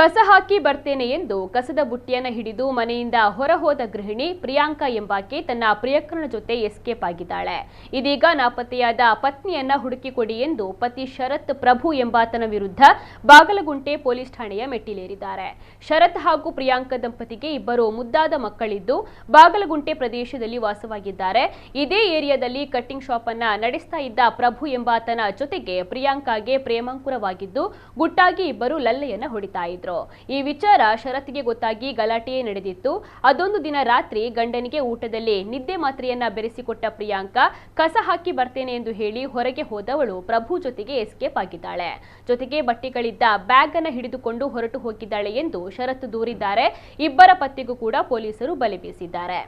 ಕಸ ಹಾಕಿ ಬರ್ತೇನೆ ಎಂದು ಕಸದ ಬುಟ್ಟಿಯನ್ನು ಹಿಡಿದು ಮನೆಯಿಂದ ಹೊರಹೋದ ಗೃಹಿಣಿ ಪ್ರಿಯಾಂಕಾ ಎಂಬಾಕೆ ತನ್ನ ಪ್ರಿಯಕರನ ಜೊತೆ ಎಸ್ಕೇಪ್ ಆಗಿದ್ದಾಳೆ. ಇದೀಗ ನಾಪತ್ತೆಯಾದ ಪತ್ನಿಯನ್ನ ಹುಡುಕಿಕೊಡಿ ಎಂದು ಪತಿ ಶರತ್ ಪ್ರಭು ಎಂಬಾತನ ವಿರುದ್ಧ ಬಾಗಲಗುಂಟೆ ಪೊಲೀಸ್ ಠಾಣೆಯ ಮೆಟ್ಟಿಲೇರಿದ್ದಾರೆ. ಶರತ್ ಹಾಗೂ ಪ್ರಿಯಾಂಕಾ ದಂಪತಿಗೆ ಇಬ್ಬರು ಮುದ್ದಾದ ಮಕ್ಕಳಿದ್ದು ಬಾಗಲಗುಂಟೆ ಪ್ರದೇಶದಲ್ಲಿ ವಾಸವಾಗಿದ್ದಾರೆ. ಇದೇ ಏರಿಯಾದಲ್ಲಿ ಕಟ್ಟಿಂಗ್ ಶಾಪ್ ಅನ್ನ ನಡೆಸ್ತಾ ಇದ್ದ ಪ್ರಭು ಎಂಬಾತನ ಜೊತೆಗೆ ಪ್ರಿಯಾಂಕಾಗೆ ಪ್ರೇಮಾಂಕುರವಾಗಿದ್ದು ಗುಟ್ಟಾಗಿ ಇಬ್ಬರು ಲಲ್ಲೆಯನ್ನ ಹೊಡಿತಾ ಇದ್ರು. ಈ ವಿಚಾರ ಶರತ್ಗೆ ಗೊತ್ತಾಗಿ ಗಲಾಟೆಯೇ ನಡೆದಿತ್ತು. ಅದೊಂದು ದಿನ ರಾತ್ರಿ ಗಂಡನಿಗೆ ಊಟದಲ್ಲಿ ನಿದ್ದೆ ಮಾತ್ರೆಯನ್ನ ಬೆರೆಸಿಕೊಟ್ಟ ಪ್ರಿಯಾಂಕಾ ಕಸ ಹಾಕಿ ಬರ್ತೇನೆ ಎಂದು ಹೇಳಿ ಹೊರಗೆ ಹೋದವಳು ಪ್ರಭು ಜೊತೆಗೆ ಎಸ್ಕೇಪ್ ಆಗಿದ್ದಾಳೆ. ಜೊತೆಗೆ ಬಟ್ಟೆಗಳಿದ್ದ ಬ್ಯಾಗ್ ಅನ್ನು ಹಿಡಿದುಕೊಂಡು ಹೊರಟು ಹೋಗಿದ್ದಾಳೆ ಎಂದು ಶರತ್ ದೂರಿದ್ದಾರೆ. ಇಬ್ಬರ ಪತ್ತೆಗೂ ಕೂಡ ಪೊಲೀಸರು ಬಲೆ ಬೀಸಿದ್ದಾರೆ.